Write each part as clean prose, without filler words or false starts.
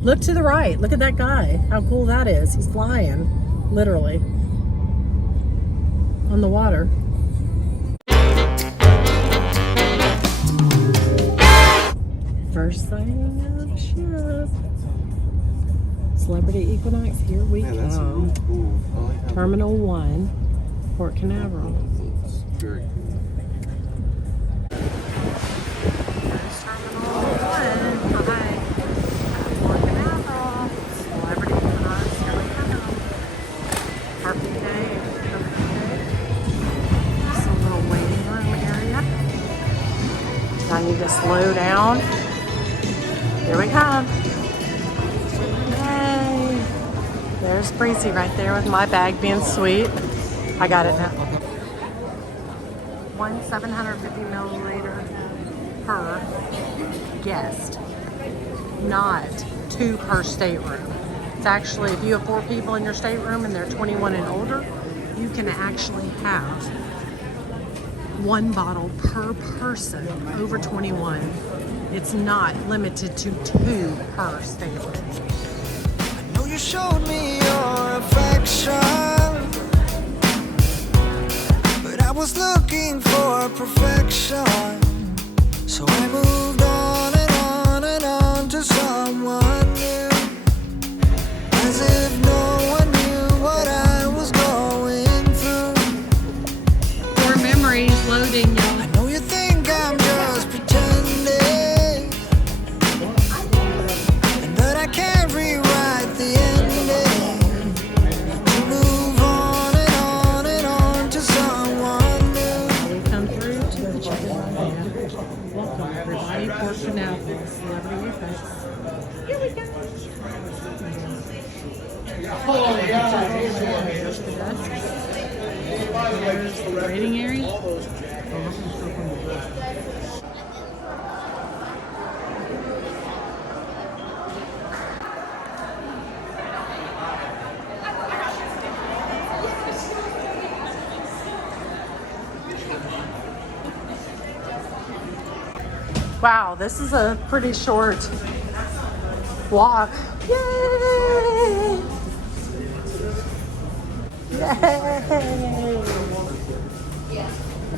Look to the right. Look at that guy. How cool that is. He's flying, literally, on the water. First sighting of ship. Celebrity Equinox, here we Man, that's come. really cool. I like how Terminal 1, Port Canaveral. it's very cool. There's Terminal 1. Hi. Port Canaveral. Celebrity Equinox, here we come. Perfect day. Just a little waiting room area. I need to slow down. Here we come. Yay. There's Breezy right there with my bag being sweet. I got it now. 750 milliliter per guest, not 2 per stateroom. It's actually, if you have 4 people in your stateroom and they're 21 and older, you can actually have 1 bottle per person over 21. It's not limited to 2 per stateroom. I know you showed me your affection, but I was looking for perfection. So I moved on and on and on to someone new, as if no one knew what I was going through. More memories loading, y'all. I know you think I'm just pretending, and that I can't rewrite the ending. To move on and on and on to someone new. We come through to the chicken Veranda. Welcome everybody, Port Canaveral, Celebrity Effects. Here we go. There's the desk. There's the waiting area. Wow, this is a pretty short walk. Yay! Yay!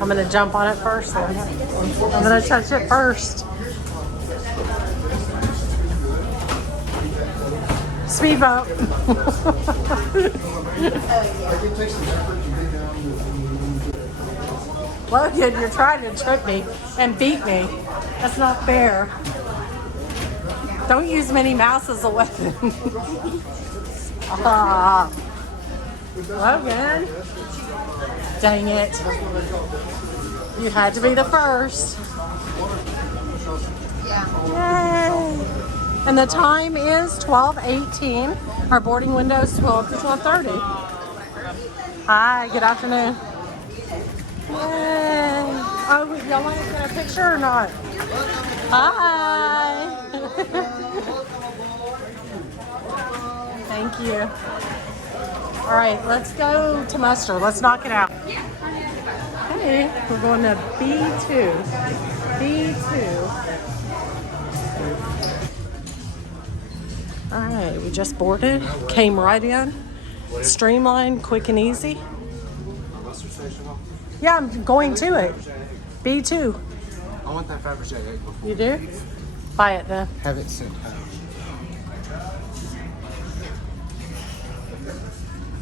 I'm gonna jump on it first then. I'm gonna touch it first. Speedboat. Logan, you're trying to trip me and beat me. That's not fair. Don't use Minnie Mouse as a weapon. Logan. Dang it. You had to be the first. Yay. And the time is 12:18. Our boarding window is 12 to 12:30. Hi, good afternoon. Yay. Oh, y'all want to get a picture or not? Hi. Thank you. All right, let's go to muster. Let's knock it out. Hey, we're going to B2. B2. All right, we just boarded. Came right in. Streamlined, quick and easy. Yeah, I'm going to it. B2. I want that Fabergé egg before. You do? Buy it then. Have it sent out.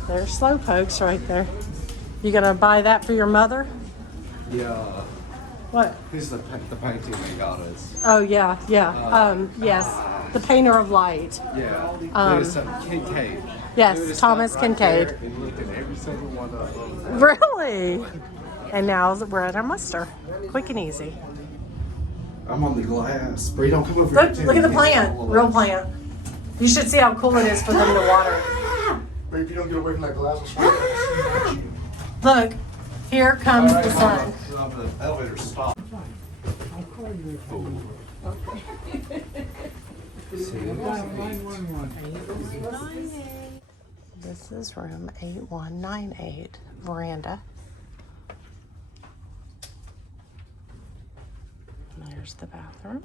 There's Slowpokes right there. You gonna buy that for your mother? Yeah. What? He's the painting they got us. Oh yeah, yeah. Yes, the painter of light. Yeah. There's some Kincaid. Yes, Dude, it's Thomas right Kincaid. there and looked at every single one of them. Really? And now we're at our muster. Quick and easy. I'm on the glass. Bree, don't come over Look, here. look at the plant. Real plant. You should see how cool it is for them to water. Bree, if you don't get away from that glass, I'll swing it. Look, here comes the sun. The elevator stopped. This is room 8198, Veranda. There's the bathroom.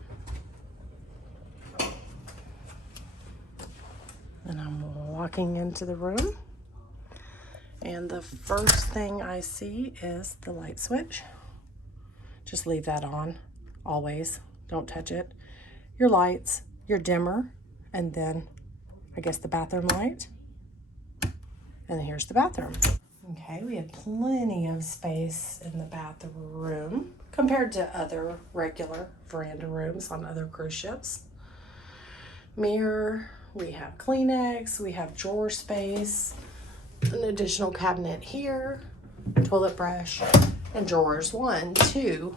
And I'm walking into the room. And the first thing I see is the light switch. Just leave that on, always. Don't touch it. Your lights, your dimmer, and then I guess the bathroom light. And here's the bathroom. Okay, we have plenty of space in the bathroom compared to other regular veranda rooms on other cruise ships. Mirror, we have Kleenex, we have drawer space, an additional cabinet here, toilet brush, and drawers 1, 2,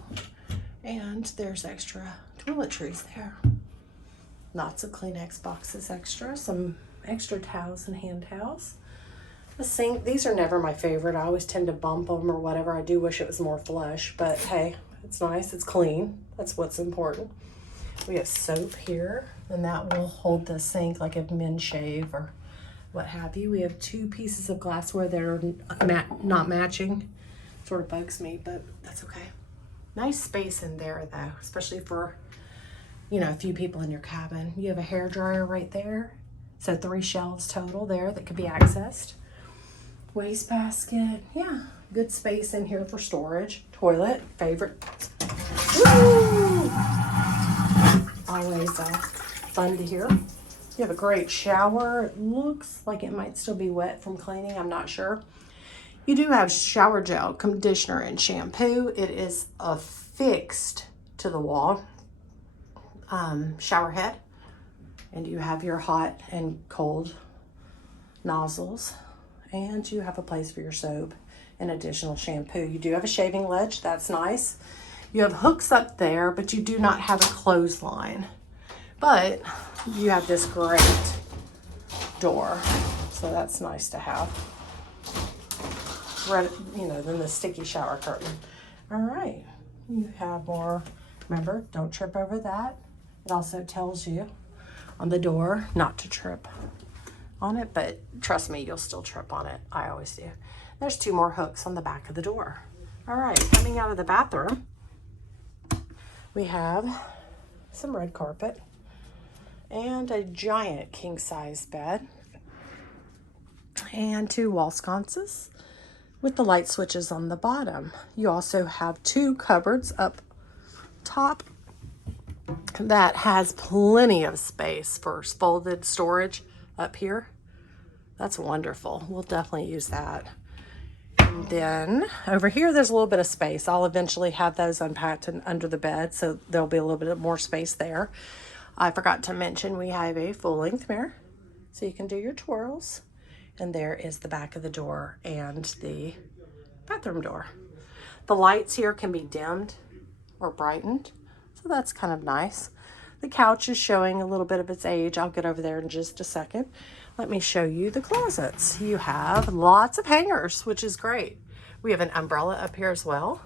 and there's extra toiletries there. Lots of Kleenex boxes extra, some extra towels and hand towels. The sink, these are never my favorite. I always tend to bump them or whatever. I do wish it was more flush, but hey, it's nice, it's clean. That's what's important. We have soap here, and that will hold the sink like if men shave or what have you. We have 2 pieces of glassware that are not matching. Sort of bugs me, but that's okay. Nice space in there though, especially for, you know, a few people in your cabin. You have a hair dryer right there. So 3 shelves total there that could be accessed. Wastebasket, yeah, good space in here for storage. Toilet, favorite. Woo! Always fun to hear. You have a great shower. It looks like it might still be wet from cleaning, I'm not sure. You do have shower gel, conditioner, and shampoo. It is affixed to the wall. Shower head. And you have your hot and cold nozzles. And you have a place for your soap and additional shampoo. You do have a shaving ledge, that's nice. You have hooks up there, but you do not have a clothesline. But you have this great door, so that's nice to have. Right, you know, than the sticky shower curtain. All right, you have more. Remember, don't trip over that. It also tells you on the door not to trip on it, but trust me, you'll still trip on it. I always do. There's 2 more hooks on the back of the door. All right, coming out of the bathroom, we have some red carpet and a giant king-size bed and 2 wall sconces with the light switches on the bottom. You also have 2 cupboards up top that has plenty of space for folded storage up here. That's wonderful. We'll definitely use that. And then over here, there's a little bit of space. I'll eventually have those unpacked and under the bed, so there'll be a little bit more space there. I forgot to mention we have a full-length mirror, so you can do your twirls. And there is the back of the door and the bathroom door. The lights here can be dimmed or brightened, so that's kind of nice. The couch is showing a little bit of its age. I'll get over there in just a second. Let me show you the closets. You have lots of hangers, which is great. We have an umbrella up here as well.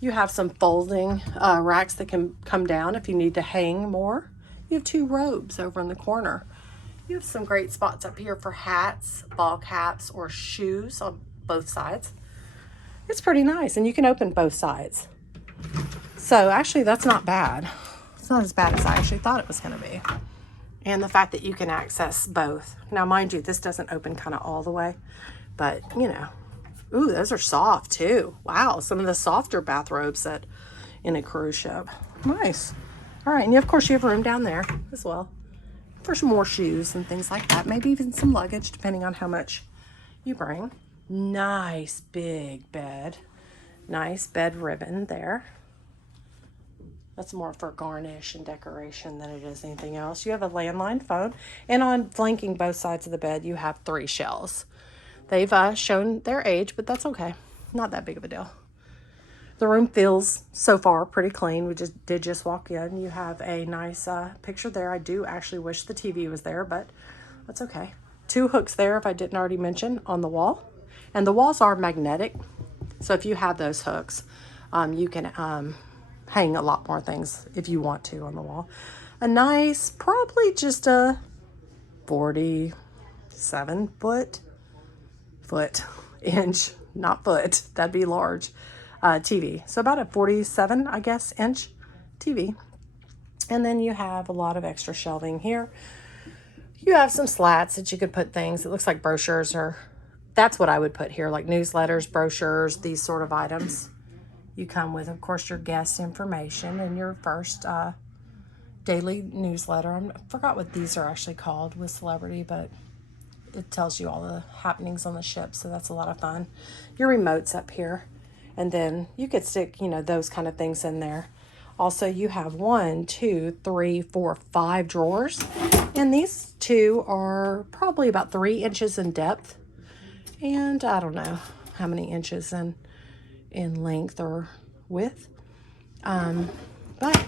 You have some folding racks that can come down if you need to hang more. You have 2 robes over in the corner. You have some great spots up here for hats, ball caps, or shoes on both sides. It's pretty nice, and you can open both sides. So actually, that's not bad. It's not as bad as I actually thought it was going to be. And the fact that you can access both. Now, mind you, this doesn't open kind of all the way, but you know. Ooh, those are soft too. Wow, some of the softer bathrobes that in a cruise ship. Nice. All right, and of course you have room down there as well for some more shoes and things like that. Maybe even some luggage, depending on how much you bring. Nice big bed. Nice bed ribbon there. That's more for garnish and decoration than it is anything else. You have a landline phone, and on flanking both sides of the bed, you have 3 shelves. They've shown their age, but that's okay. Not that big of a deal. The room feels, so far, pretty clean. We did just walk in. You have a nice picture there. I do actually wish the TV was there, but that's okay. 2 hooks there, if I didn't already mention, on the wall. And the walls are magnetic, so if you have those hooks, you can hang a lot more things if you want to on the wall. A nice, probably just a 47 inch, not foot, that'd be large, TV. So about a 47, I guess, inch TV. And then you have a lot of extra shelving here. You have some slats that you could put things. It looks like brochures, or that's what I would put here, like newsletters, brochures, these sort of items. You come with, of course, your guest information and your first daily newsletter. I forgot what these are actually called with Celebrity, but it tells you all the happenings on the ship, so that's a lot of fun. Your remote's up here, and then you could stick, you know, those kind of things in there. Also, you have 1, 2, 3, 4, 5 drawers, and these 2 are probably about 3 inches in depth, and I don't know how many inches in length or width, but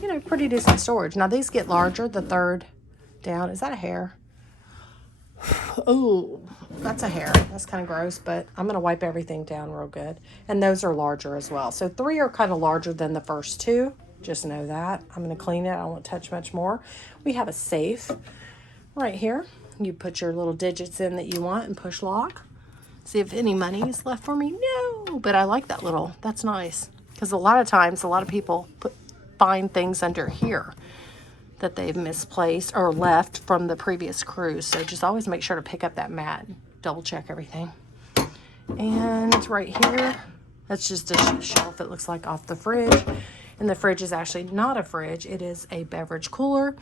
you know, pretty decent storage. Now these get larger. The third down, is that a hair? Oh, that's a hair. That's kind of gross, but I'm going to wipe everything down real good. And those are larger as well. So 3 are kind of larger than the first 2. Just know that. I'm going to clean it. I won't touch much more. We have a safe right here. You put your little digits in that you want and push lock. See if any money is left for me. No, but I like that little. That's nice. Because a lot of times, a lot of people find things under here that they've misplaced or left from the previous cruise. So just always make sure to pick up that mat and double check everything. And right here, that's just a shelf, it looks like, off the fridge. And the fridge is actually not a fridge. It is a beverage cooler.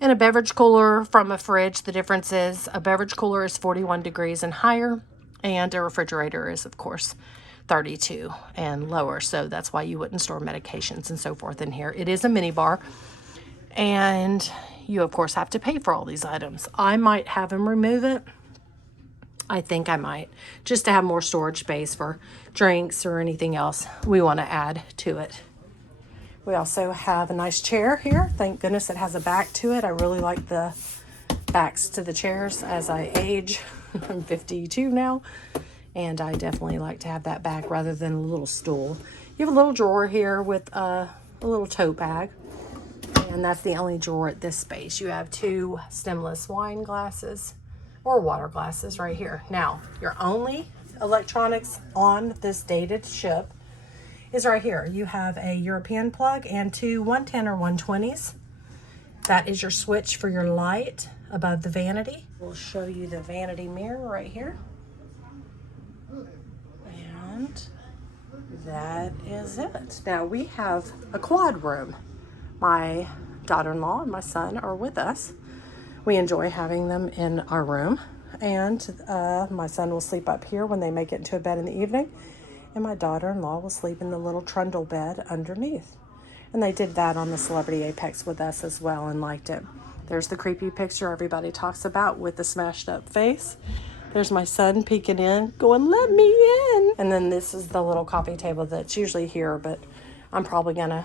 And a beverage cooler from a fridge, the difference is a beverage cooler is 41 degrees and higher. And a refrigerator is, of course, 32 and lower. So that's why you wouldn't store medications and so forth in here. It is a mini bar. And you, of course, have to pay for all these items. I might have him remove it. I think I might, just to have more storage space for drinks or anything else we want to add to it. We also have a nice chair here. Thank goodness it has a back to it. I really like the backs to the chairs as I age. I'm 52 now, and I definitely like to have that back rather than a little stool. You have a little drawer here with a little tote bag. And that's the only drawer at this space. You have 2 stemless wine glasses or water glasses right here. Now, your only electronics on this dated ship is right here. You have a European plug and 2 110 or 120s. That is your switch for your light above the vanity. We'll show you the vanity mirror right here. And that is it. Now we have a quad room. My daughter-in-law and my son are with us. We enjoy having them in our room. And my son will sleep up here when they make it into a bed in the evening. And my daughter-in-law will sleep in the little trundle bed underneath. And they did that on the Celebrity Apex with us as well and liked it. There's the creepy picture everybody talks about with the smashed up face. There's my son peeking in, going, "Let me in." And then this is the little coffee table that's usually here, but I'm probably going to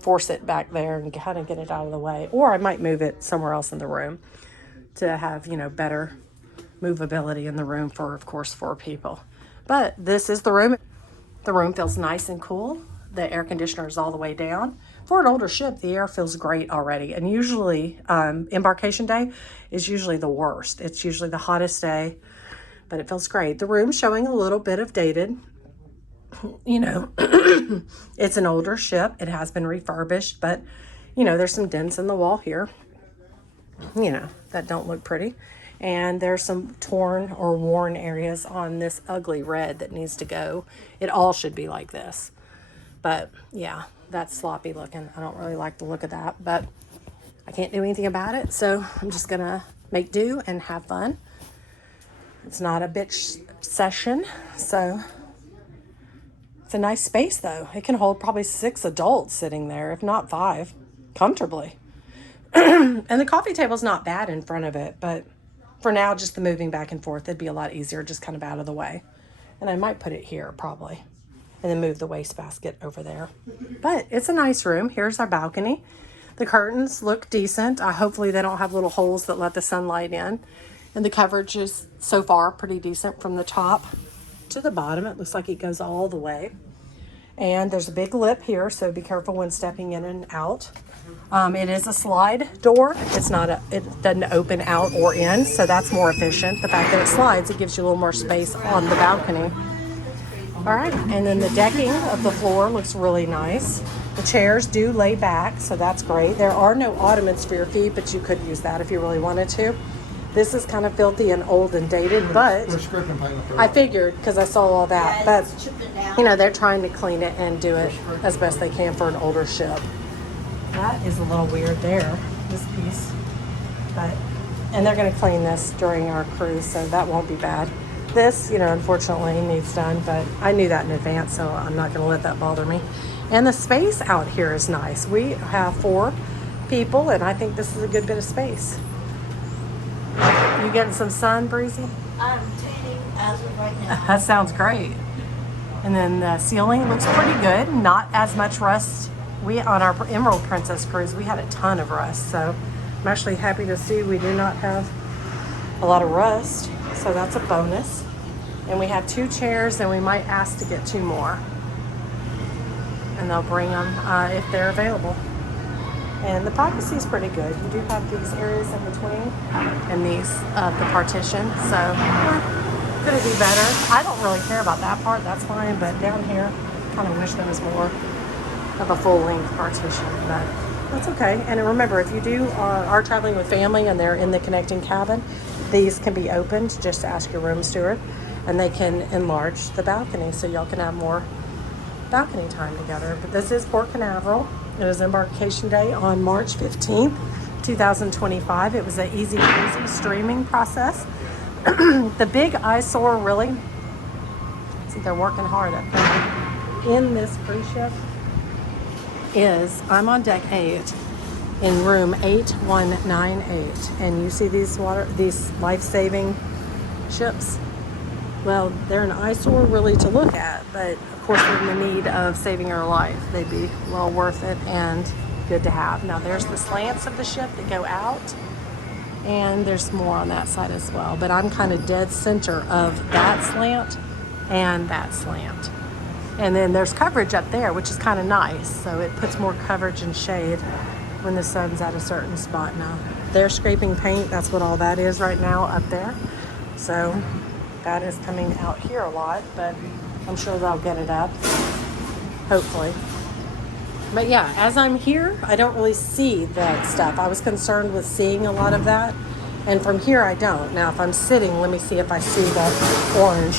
force it back there and kind of get it out of the way. Or I might move it somewhere else in the room to have, you know, better movability in the room for, of course, 4 people. But this is the room. The room feels nice and cool. The air conditioner is all the way down. For an older ship, the air feels great already. And usually, embarkation day is usually the worst. It's usually the hottest day, but it feels great. The room's showing a little bit of dated. You know, it's an older ship. It has been refurbished, but, you know, there's some dents in the wall here, you know, that don't look pretty. And there's some torn or worn areas on this ugly red that needs to go. It all should be like this. But, yeah, that's sloppy looking. I don't really like the look of that, but I can't do anything about it. So I'm just going to make do and have fun. It's not a bitch session, so... It's a nice space, though. It can hold probably 6 adults sitting there, if not 5, comfortably. And the coffee table's not bad in front of it, but for now, just the moving back and forth, it'd be a lot easier, just kind of out of the way. And I might put it here, probably, and then move the wastebasket over there. But it's a nice room. Here's our balcony. The curtains look decent. Hopefully, they don't have little holes that let the sunlight in. And the coverage is, so far, pretty decent from the top to the bottom. It looks like it goes all the way. And there's a big lip here, so be careful when stepping in and out. It is a slide door. It doesn't open out or in, so that's more efficient. The fact that it slides, it gives you a little more space on the balcony. All right, and then the decking of the floor looks really nice. The chairs do lay back, so that's great. There are no ottomans for your feet, but you could use that if you really wanted to. This is kind of filthy and old and dated, but They're scraping paint up there. I figured because I saw all that. Yeah, But it's chipping down. you know, they're trying to clean it and do it as best they can for an older ship. That is a little weird there, this piece. But and they're going to clean this during our cruise, so that won't be bad. This, you know, unfortunately needs done, but I knew that in advance, so I'm not going to let that bother me. And the space out here is nice. We have 4 people, and I think this is a good bit of space. You getting some sun, Breezy? I'm tanning as of right now. That sounds great. And then the ceiling looks pretty good. Not as much rust. We, on our Emerald Princess cruise, we had a ton of rust, so I'm actually happy to see we do not have a lot of rust, so that's a bonus. And we have 2 chairs, and we might ask to get 2 more. And they'll bring them if they're available. And the privacy is pretty good. You do have these areas in between and these the partition, so could it be better? I don't really care about that part, that's fine, but down here, kind of wish there was more of a full-length partition, but that's okay. And remember, if you do are traveling with family and they're in the connecting cabin, these can be opened. Just ask your room steward, and they can enlarge the balcony so y'all can have more balcony time together. But this is Port Canaveral. It is Embarkation Day on March 15th, 2025. It was an easy streaming process. The big eyesore, really, see, they're working hard at that. In this cruise ship is, I'm on deck 8 in room 8198, and you see these life-saving ships. Well, they're an eyesore really to look at, but of course we're in the need of saving our life. They'd be well worth it and good to have. Now there's the slants of the ship that go out, and there's more on that side as well, but I'm kind of dead center of that slant and that slant. And then there's coverage up there, which is kind of nice, so it puts more coverage and shade when the sun's at a certain spot. Now they're scraping paint, that's what all that is right now up there, so that is coming out here a lot, but I'm sure they'll get it up, hopefully. But yeah, as I'm here, I don't really see that stuff. I was concerned with seeing a lot of that, and from here I don't. Now if I'm sitting, let me see if I see the orange,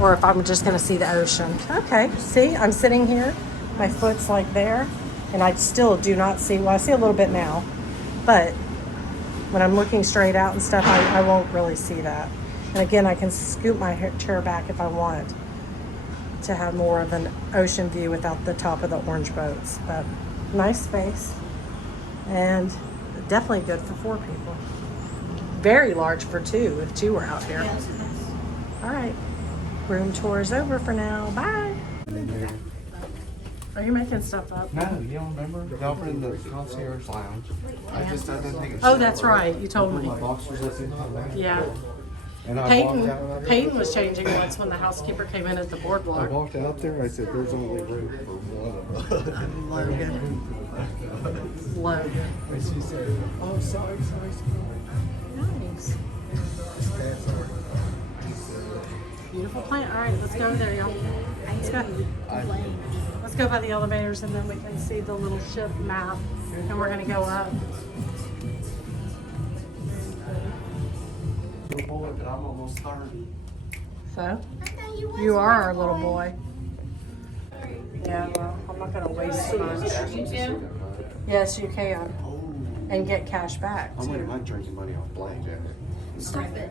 or if I'm just gonna see the ocean. Okay, see, I'm sitting here, my foot's like there, and I still do not see, well I see a little bit now, but when I'm looking straight out and stuff, I won't really see that. And again, I can scoop my chair back if I want to have more of an ocean view without the top of the orange boats. But nice space, and definitely good for 4 people. Very large for 2 if 2 were out here. Yes. All right, room tour is over for now. Bye. Are you making stuff up? No, you don't remember? Y'all were in the concierge lounge. I didn't think it Oh, that's right. You told me. My box was up in there. Yeah. And I walked Peyton, out. Peyton was changing once when the housekeeper came in at the I boardwalk. walked out there. I said, "There's only room for one." Logan. Logan. And she said, "Oh, sorry." Nice. Beautiful plant. All right, let's go there, y'all. Let's go. Let's go by the elevators, and then we can see the little ship map, and we're gonna go up. Boy, but I'm almost 30. So, you are our little boy. Yeah, well, I'm not gonna waste much. Yes, you can. And get cash back, I'm winning too. my drinking money off blackjack. Stop it.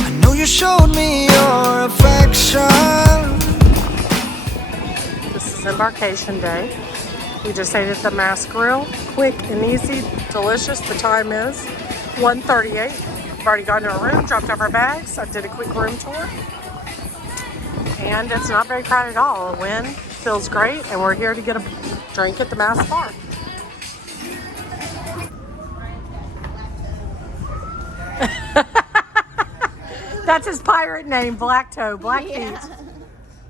I know you showed me your affection. This is Embarkation Day. We just ate at the Mass Grill. Quick and easy, delicious. The time is 1:38. We've already gone to our room, dropped off our bags. I did a quick room tour. And it's not very crowded at all. The wind feels great, and we're here to get a drink at the Mass Bar. That's his pirate name, Black Toe, Black Feet,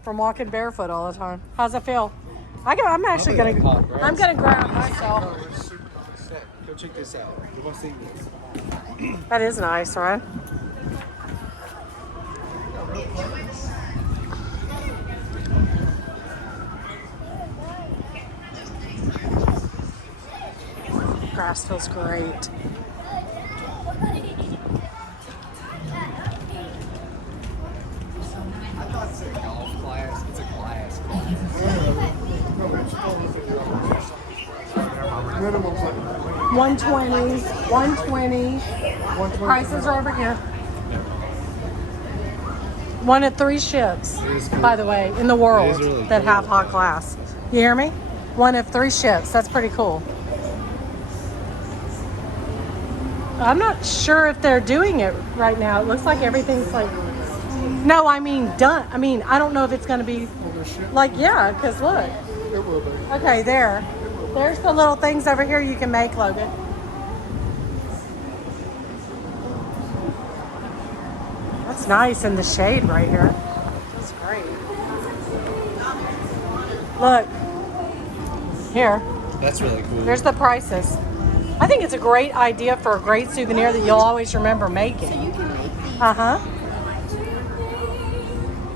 from walking barefoot all the time. How's it feel? I'm actually gonna grab myself. check this out. You want to see this? That is nice, right? Grass feels great. I thought it's a golf class. It's a glass class. Minimum's like 120, 120. Prices are over here. One of 3 ships, by the way, in the world really that cool. have hot glass. You hear me? One of 3 ships. That's pretty cool. I'm not sure if they're doing it right now. It looks like everything's like, no, I mean done. I mean, I don't know if it's going to be like, yeah, because look. it will be. Okay, there's the little things over here you can make, Logan. That's nice in the shade right here. That's great. Look. Here. That's really cool. There's the prices. I think it's a great idea for a great souvenir that you'll always remember making. So you can make these. Uh-huh.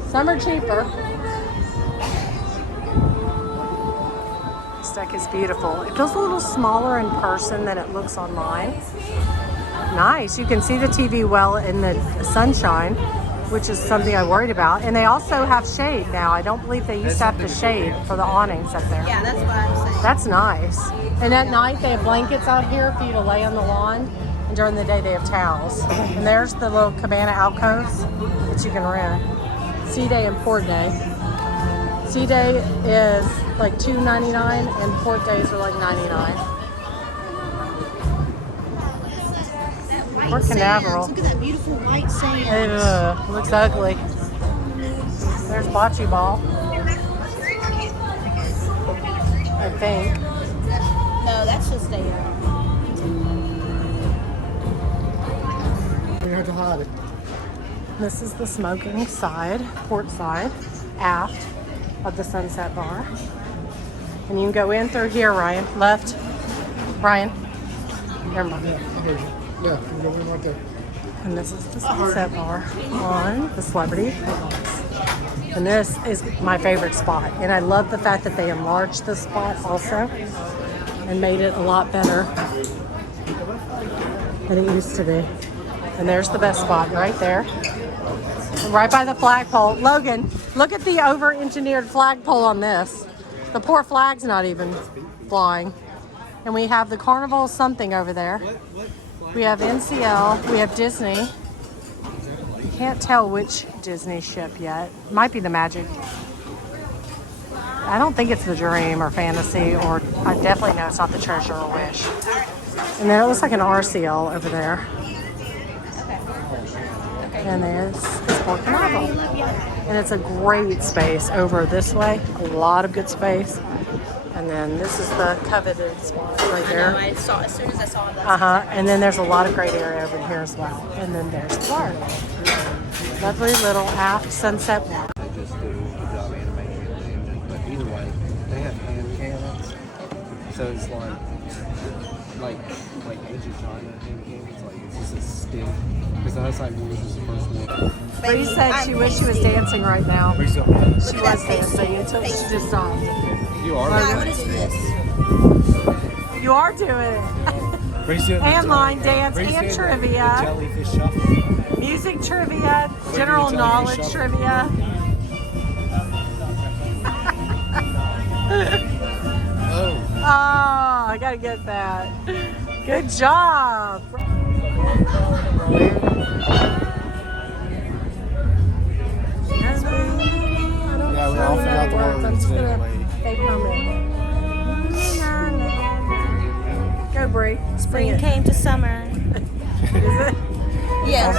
Some are cheaper. This deck is beautiful. It feels a little smaller in person than it looks online. Nice. You can see the TV well in the sunshine, which is something I worried about. And they also have shade now. I don't believe they used to have the shade for the awnings up there. Yeah, that's what I'm saying. That's nice. And at night they have blankets out here for you to lay on the lawn. And during the day they have towels. And there's the little cabana alcoves that you can rent. Sea day and port day. Sea day is like $2.99 and port days are like $99. Or Canaveral. Look at that beautiful white sand. Ugh, looks ugly. There's bocce ball. I think. No, that's just there. You have to hide it. This is the smoking side, port side, aft of the Sunset Bar. And you can go in through here, Ryan. Left. Ryan. Never mind. I heard you. Yeah, you go in right there. And this is the Sunset Bar on the Celebrity Box. And this is my favorite spot. And I love the fact that they enlarged the spot also and made it a lot better than it used to be. And there's the best spot right there. Right by the flagpole. Logan, look at the over-engineered flagpole on this. The poor flag's not even flying. And we have the Carnival something over there. We have NCL. We have Disney. Can't tell which Disney ship yet. Might be the Magic. I don't think it's the Dream or Fantasy, or I definitely know it's not the Treasure or Wish. And then it looks like an RCL over there. And there's Port Canaveral. And it's a great space over this way. A lot of good space. And then this is the coveted spot right there. I saw as soon as I saw that. And then there's a lot of great area over here as well. And then there's the bar. Lovely little aft sunset bar. They just do a job animation of the engine. But either way, they have hand cannons. So it's like ancient China hand cannons. Like it's just a stick. Because the outside wheels is the first one. Bree said she wished she was dancing right now. Pretty simple. She was dancing until she just stopped. You are. Now, what is this? You are doing it. And line dance and trivia. Jellyfish shuffle. Music trivia, general knowledge trivia. Oh. Oh, I gotta get that. Good job. Yeah, we all forgot the I'm words just gonna anyway. fake hum it. Go, Bree. Spring came to summer. Is it? Yes.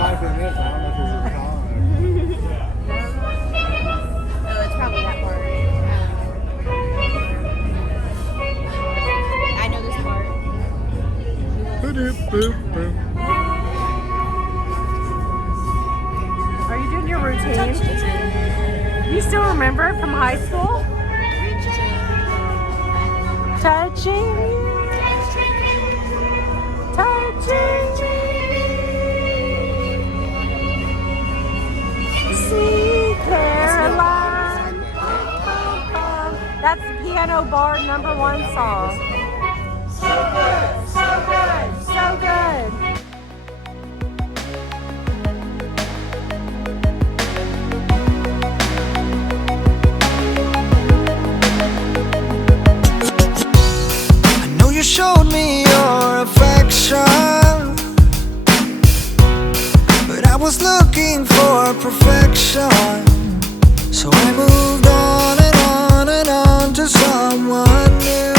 Might have been it, but I don't know if it was a Oh, it's probably that part. I know this part. Are you doing your routine? You still remember it from high school? Touching you. See Caroline. That's the Piano Bar #1 song. So good, so good, so good. I know you showed me your affection, but I was looking for perfection. So I moved on and on and on to someone new,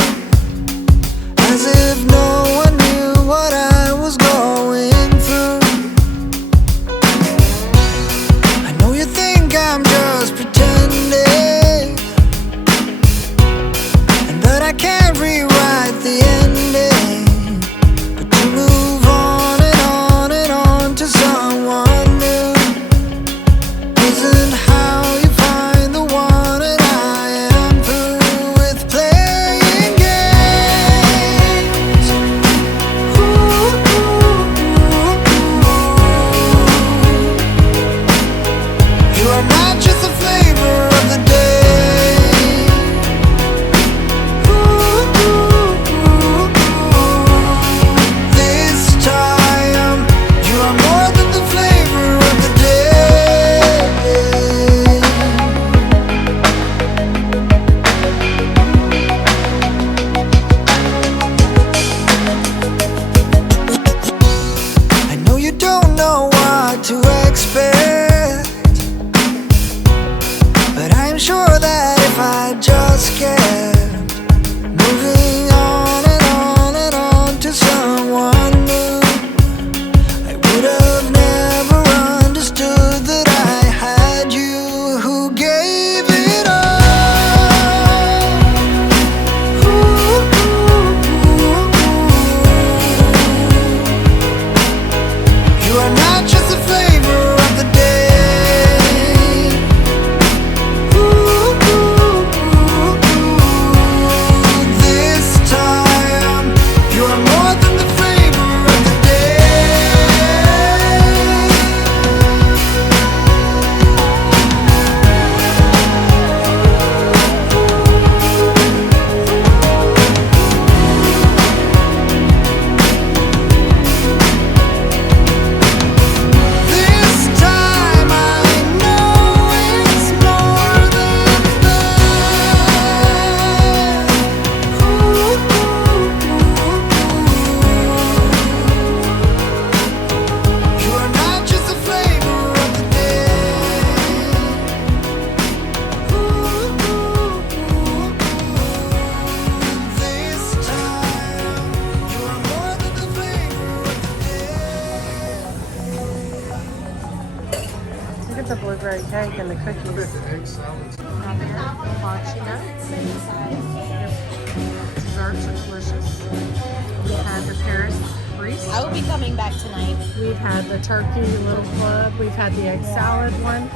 as if no one knew what I was going through. I know you think I'm just pretending, and that I can't rewrite the ending, but you move on and on and on to someone new. Isn't how you find the one, and I am through with playing games. Ooh, ooh, ooh. You are not just a flavor of the day. Ooh, ooh, ooh. This time you are more than the flavor of the day. I know you don't know what to expect, but I'm sure that if I just kept moving on and on and on to someone new, I would have never understood that I had you who gave it all. Ooh, ooh, ooh. You are not just a flavor of the day. Ooh, ooh, ooh. This time you are more than the flavor of the This time I know it's more than that. Ooh, you are not just a flavor of the day. This time you are more than the flavor of the day. Look at the blueberry cake and the cookies. The egg salads. Bacio. Desserts are delicious. We've had the Paris Priest. I will be coming back tonight. We've had the turkey little club. We've had the egg salad one.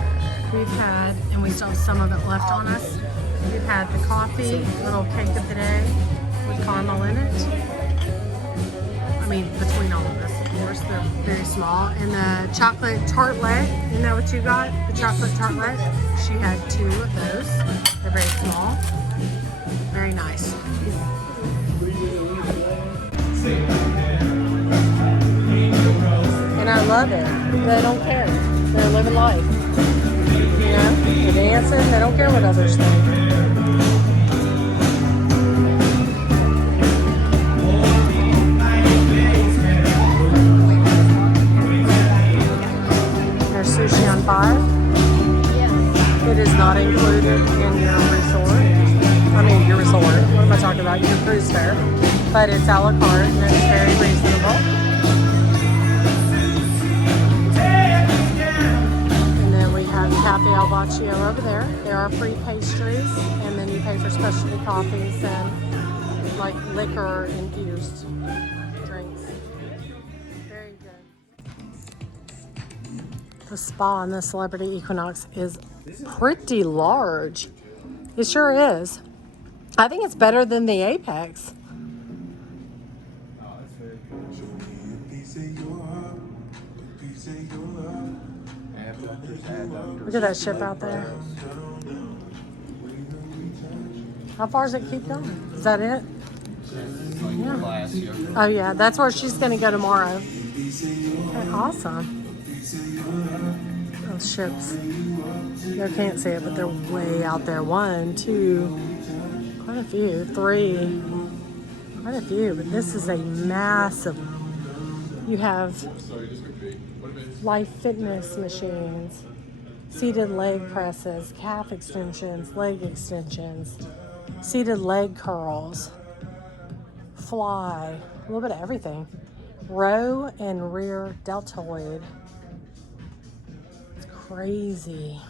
We've had, and we still have some of it left on us. We've had the coffee, little cake of the day with caramel in it. I mean, between all of us, of course, they're very small. And the chocolate tartlet, isn't that what you got? The chocolate tartlet. She had 2 of those. They're very small. Very nice. And I love it. They don't care. They're living life. You know, they're dancing. They don't care what others think. There's sushi on 5. It is not included in your resort. I mean, your resort. What am I talking about? Your cruise fare. But it's a la carte and it's very reasonable. And then we have Cafe Al Bacio over there. There are free pastries, and then you pay for specialty coffees and like liquor infused drinks. Very good. The spa in the Celebrity Equinox is pretty large. It sure is. I think it's better than the Apex. Look at that ship out there. How far does it keep going? Is that it? Yeah. Oh yeah, that's where she's gonna go tomorrow. Okay, awesome. Those ships. You can't see it, but they're way out there. 1, 2, quite a few. 3, quite a few. But this is a massive. You have life fitness machines, seated leg presses, calf extensions, leg extensions, seated leg curls, fly, a little bit of everything. Row and rear deltoid. It's crazy.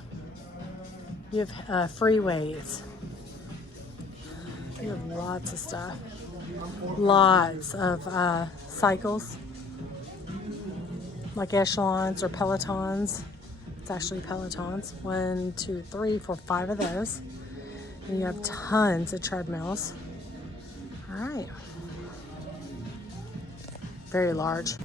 You have free weights. You have lots of stuff. Lots of cycles, like echelons or pelotons. It's actually pelotons. 1, 2, 3, 4, 5 of those. And you have tons of treadmills. All right. Very large.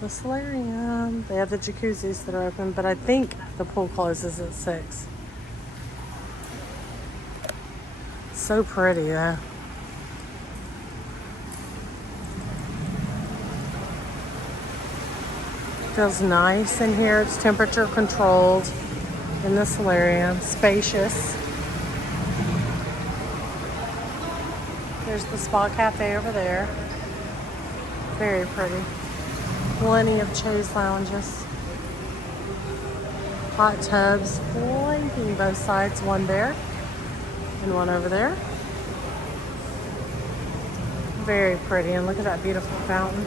The Solarium. They have the jacuzzis that are open, but I think the pool closes at 6. So pretty, though. Feels nice in here. It's temperature controlled in the Solarium. Spacious. There's the spa cafe over there. Very pretty. Plenty of chaise lounges. Hot tubs flanking both sides. One there and one over there. Very pretty. And look at that beautiful fountain.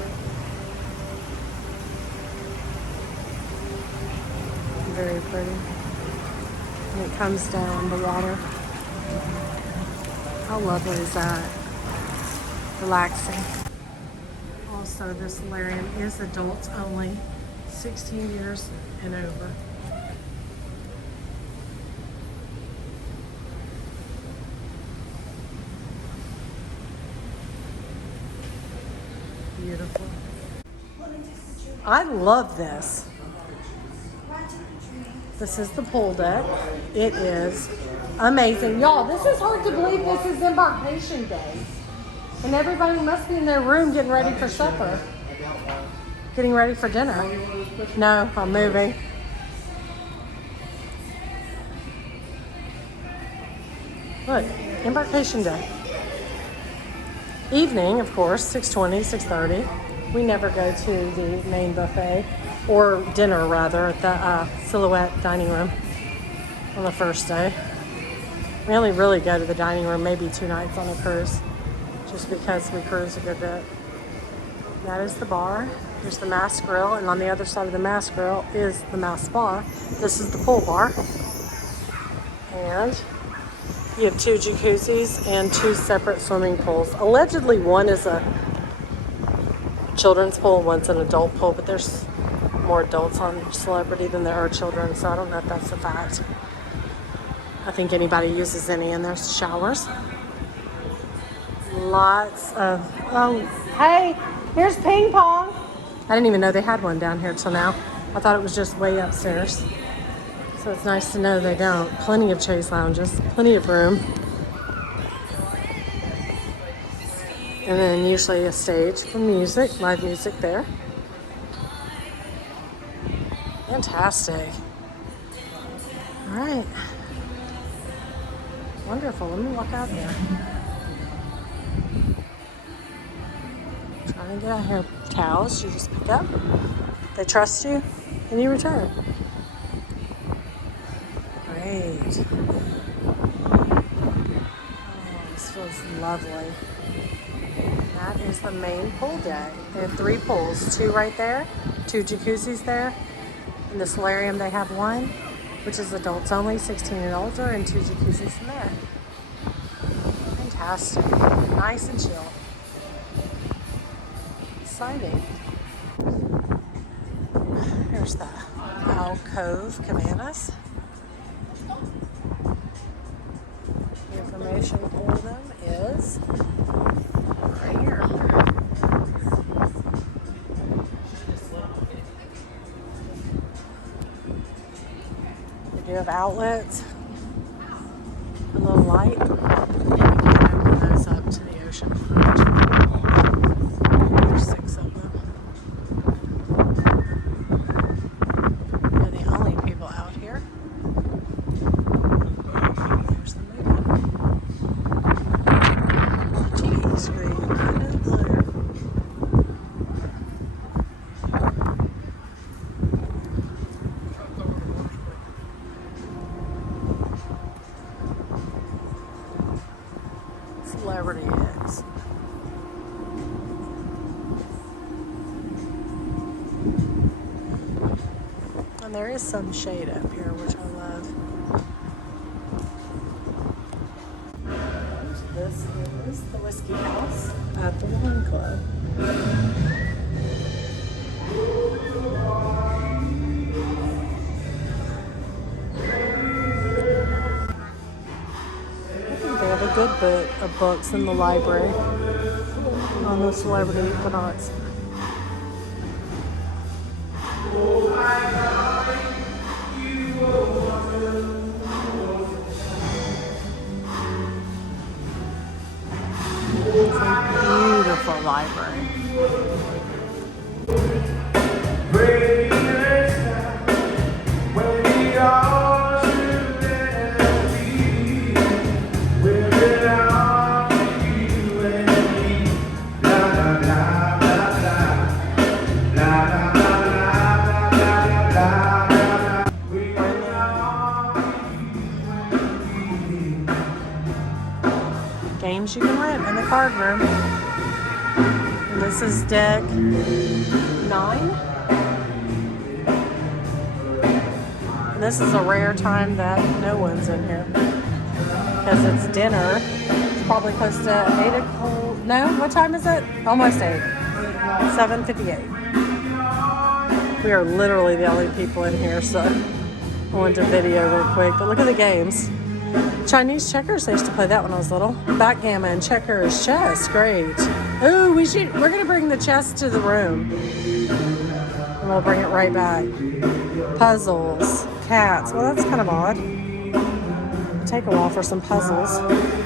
Very pretty. And it comes down the water. How lovely is that? Relaxing. Also, the Solarium is adults only, 16 years and over. Beautiful. I love this. This is the pool deck. It is amazing. Y'all, this is hard to believe this is Embarkation Day. And everybody must be in their room getting ready for supper. Getting ready for dinner. No, I'm moving. Look, Embarkation Day. Evening, of course, 6:20, 6:30. We never go to the main buffet, or dinner rather, at the Silhouette dining room on the first day. We only really go to the dining room maybe 2 nights on a cruise, just because we cruise a good bit. That is the bar. There's the Mass Grill, and on the other side of the Mass Grill is the Mass Spa. This is the pool bar. And you have 2 jacuzzis and 2 separate swimming pools. Allegedly, one is a children's pool, one's an adult pool, but there's more adults on Celebrity than there are children, so I don't know if that's a fact. I think anybody uses any, and there's showers. Lots of, oh, hey, here's ping pong. I didn't even know they had one down here till now. I thought it was just way upstairs. So it's nice to know they don't. Plenty of chaise lounges, plenty of room. And then usually a stage for music, live music there. Fantastic. All right. Wonderful. Let me walk out there. Trying to get out here. Towels you just pick up. They trust you and you return. Great. Oh, this feels lovely. That is the main pool deck. They have 3 pools, 2 right there, 2 jacuzzis there. In the Solarium they have 1, which is adults only, 16 and older, and 2 jacuzzis in there. Fantastic. Nice and chill. Exciting. Here's the alcove cabanas. The information for them is right here. You have outlets, a little light, and you can open those up to the ocean front. There's 6 of them. You're the only people out here. There's the movie. TV screen, kind of blue. Celebrity X. And there is some shade up here, which I love. This is the Whiskey House at the Wine Club. They have a good bit of books in the library on the Celebrity Equinox. It's a beautiful library. Games you can rent in the card room. And this is deck 9. And this is a rare time that no one's in here. Because it's dinner. It's probably close to 8 o'clock. No, what time is it? Almost 8. 7:58. We are literally the only people in here, so I wanted to video real quick. But look at the games. Chinese checkers, I used to play that when I was little. Backgammon, checkers, chess, great. Ooh, we're gonna bring the chess to the room. And we'll bring it right back. Puzzles, cats, well that's kind of odd. It'll take a while for some puzzles.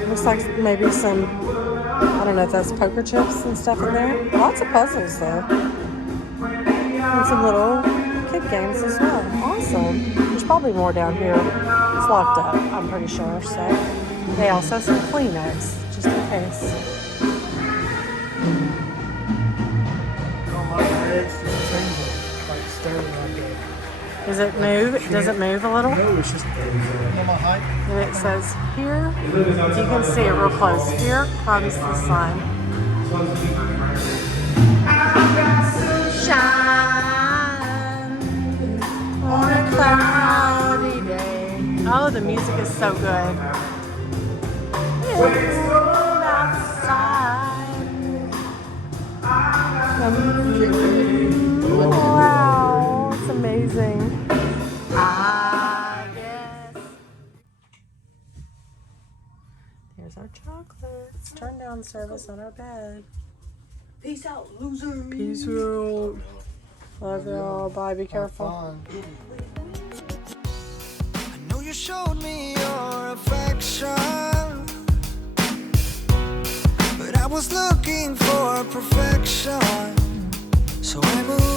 Looks like maybe some, I don't know if that's poker chips and stuff in there. Lots of puzzles though. And some little kid games as well. Awesome. There's probably more down here. It's locked up, I'm pretty sure. So they also have some Kleenex, just in case. Does it move? Does it move a little? No, it's just on my height. And it says here, you can see it real close. Here comes the sun. Shine on a cloudy day. Oh, the music is so good. It's cold outside. Wow, it's amazing. I guess. Here's our chocolates. Turn down service on our bed. Peace out, loser. Peace out. Love y'all. Bye. Be careful. I know you showed me your affection, but I was looking for perfection, so I moved